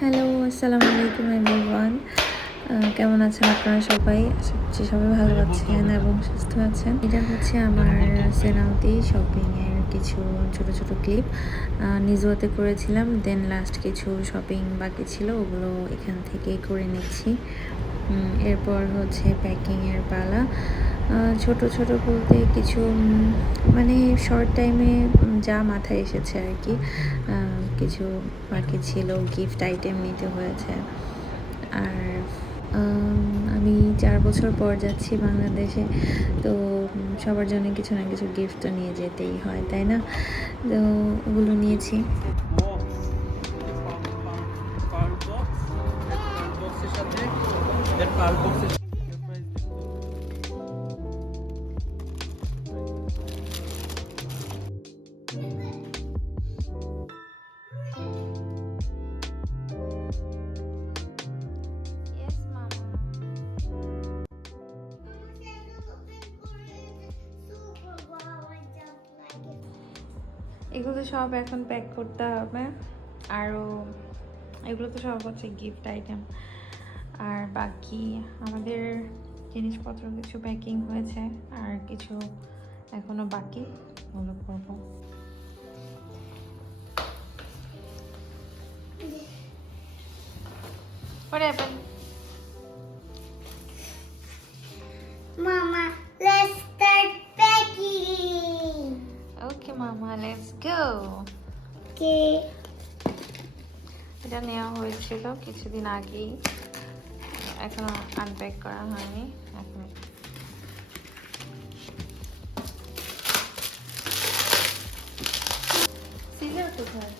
Hello আসসালামু আলাইকুম everyone কেমন আছেন আপনারা সবাই? আশা করছি সবাই ভালো আছেন এবং সুস্থ আছেন। এটা হচ্ছে আমার সেনাউতি শপিংয়ের কিছু ছোট ছোট ক্লিপ নিজুয়াতে করেছিলাম দেন লাস্ট কিছু শপিং বাকি ছিল ওগুলো এখান থেকেই করে নিচ্ছি। এরপর হচ্ছে প্যাকিংয়ের পালা। আহ, ছোট ছোট বলতে কিছু মানে শর্ট টাইমে যা মাথায় এসেছে আর কি। কিছু বাকি ছিল গিফট আইটেম নিতে হয়েছে আর আমি চার বছর পর যাচ্ছি বাংলাদেশে তো সবার জন্য কিছু না কিছু গিফট তো নিয়ে যেতেই হয় তাই না তো ওগুলো নিয়েছি সাথে এগুলো সব এখন প্যাক করতে হবে। আরও এগুলো তো সব হচ্ছে গিফট আইটেম আর বাকি আমাদের জিনিসপত্র কিছু প্যাকিং হয়েছে, আর কিছু এখনও বাকি ওগুলো করব। What happened? Okay. এটা নেওয়া হয়েছিল কিছুদিন আগেই এখনো আনপ্যাক করা হয়নি এখন সিজার কোথায়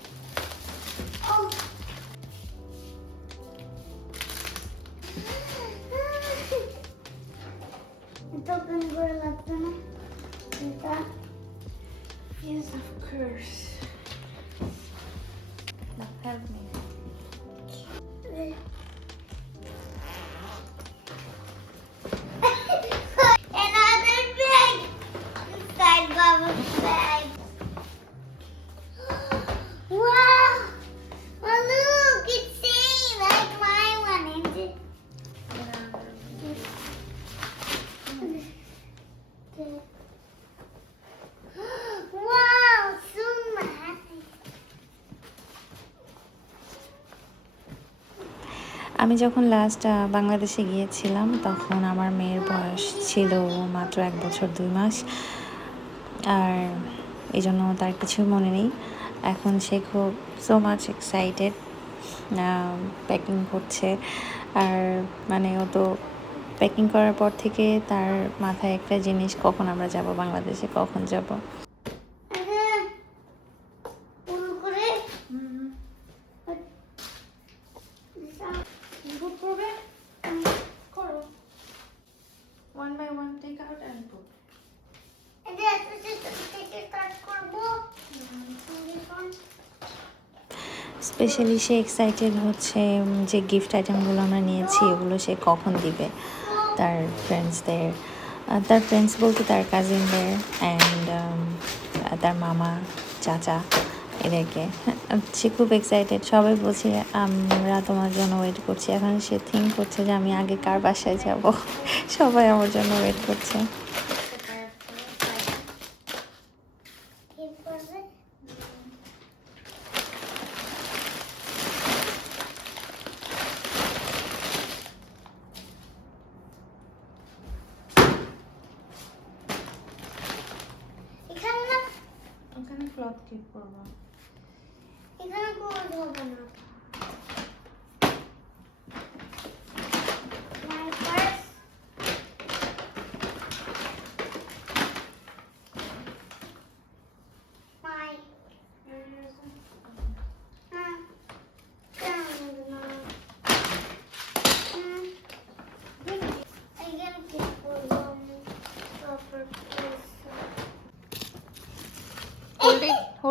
Oh. এটা ওপেন করে লাগতো না এটা Yes, of course. having me. আমি যখন লাস্ট বাংলাদেশে গিয়েছিলাম, তখন আমার মেয়ের বয়স ছিল মাত্র এক বছর দুই মাস। আর এই জন্য তার কিছু মনে নেই। এখন সে খুব সো মাচ এক্সাইটেড প্যাকিং করছে। আর মানে ও তো প্যাকিং করার পর থেকে তার মাথায় একটা জিনিস, কখন আমরা যাব বাংলাদেশে, কখন যাব আরে, ফুল করে Good করবে করো one by one take out and put এটা এত ছোট থেকে কাট করব This one. স্পেশালি সে এক্সাইটেড হচ্ছে যে গিফট আইটেমগুলো আমরা নিয়েছি ওগুলো সে কখন দিবে? তার ফ্রেন্ডসদের তার ফ্রেন্ডস বলতে তার কাজিনদের অ্যান্ড তার মামা, চাচা এদেরকে। সে খুব এক্সাইটেড সবাই বলছে, আমরা তোমার জন্য ওয়েট করছি। এখন সে থিঙ্ক করছে যে, আমি আগে কার বাসায় যাব? সবাই আমার জন্য ওয়েট করছে কি করবে? এখানে না ওখানে ক্লথ ক্লিপ করব। এখানে করতে হবে না।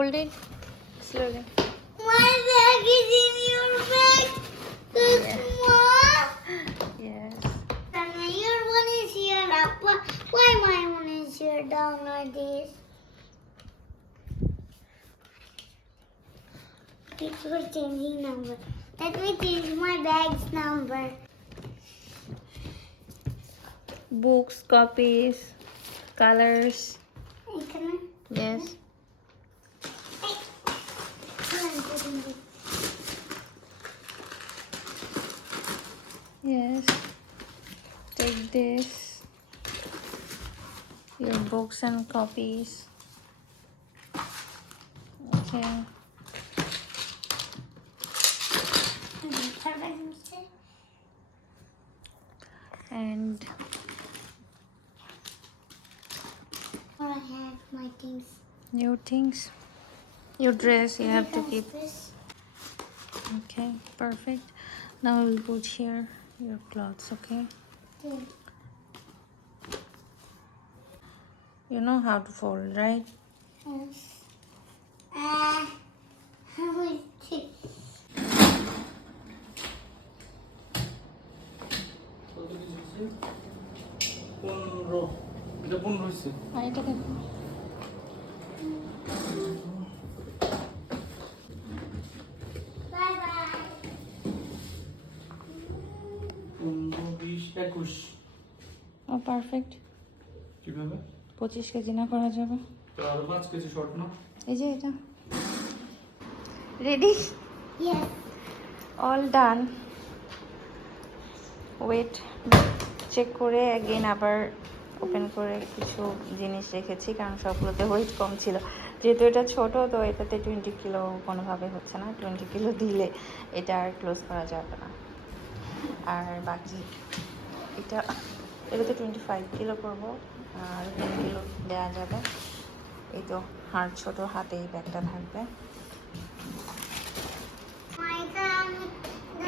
slowly, slowly. My bag is in your bag. This yeah. one. Yes. And your one is here up. Why my one is here down like this? It was changing number. Let me change my bag's number. Books, copies, colors. Yes. Yes. Take this. Your books and copies. Okay. And I have my things. your things Your dress you have to keep. This. Okay, perfect. Now we'll put here your clothes, okay? Yeah. You know how to fold, right? Yes. Uh, how would you? কত piece হয়েছে পনেরো এটা পনেরো হয়েছে আর এটা একুশ। ও perfect কীভাবে? পঁচিশ কেজি না করা যাবে? তো আরও পাঁচ কেজি শর্ট না এই যে এটা। Ready. All done wait check করে অ্যাগেন আবার ওপেন করে কিছু জিনিস রেখেছি কারণ সবগুলোতে ওয়েট কম ছিল। যেহেতু এটা ছোট তো এটাতে টোয়েন্টি কিলো কোনোভাবে হচ্ছে না। টোয়েন্টি কিলো দিলে এটা আর ক্লোজ করা যাবে না। আর বাকি এটা এটাতে টোয়েন্টি ফাইভ কিলো করব, আর টেন কিলো দেওয়া যাবে। এই তো, হাড় ছোটো, হাতে এই ব্যাগটা থাকবে।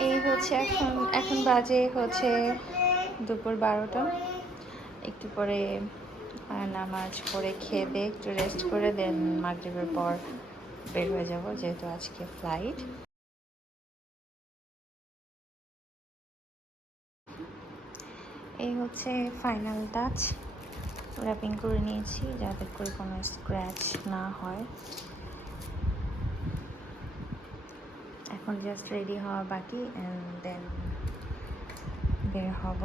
এই হচ্ছে এখন এখন বাজে হচ্ছে দুপুর বারোটা। একটু পরে নামাজ পড়ে খেয়ে দিয়ে একটু রেস্ট করে দেন মাগরিবের পর বের হয়ে যাব, যেহেতু আজকে ফ্লাইট এই হচ্ছে ফাইনাল টাচ র্যাপিং করে নিয়েছি যাতে করে কোনো স্ক্র্যাচ না হয়। এখন জাস্ট রেডি হওয়া বাকি অ্যান্ড দেন বের হব।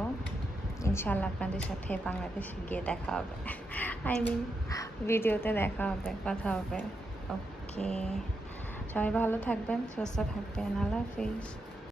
ইনশাল্লাহ আপনাদের সাথে বাংলাদেশে গিয়ে দেখা হবে। আই মিন ভিডিওতে দেখা হবে, কথা হবে। ওকে সবাই ভালো থাকবেন, সুস্থ থাকবেন। আল্লাহ হাফিজ।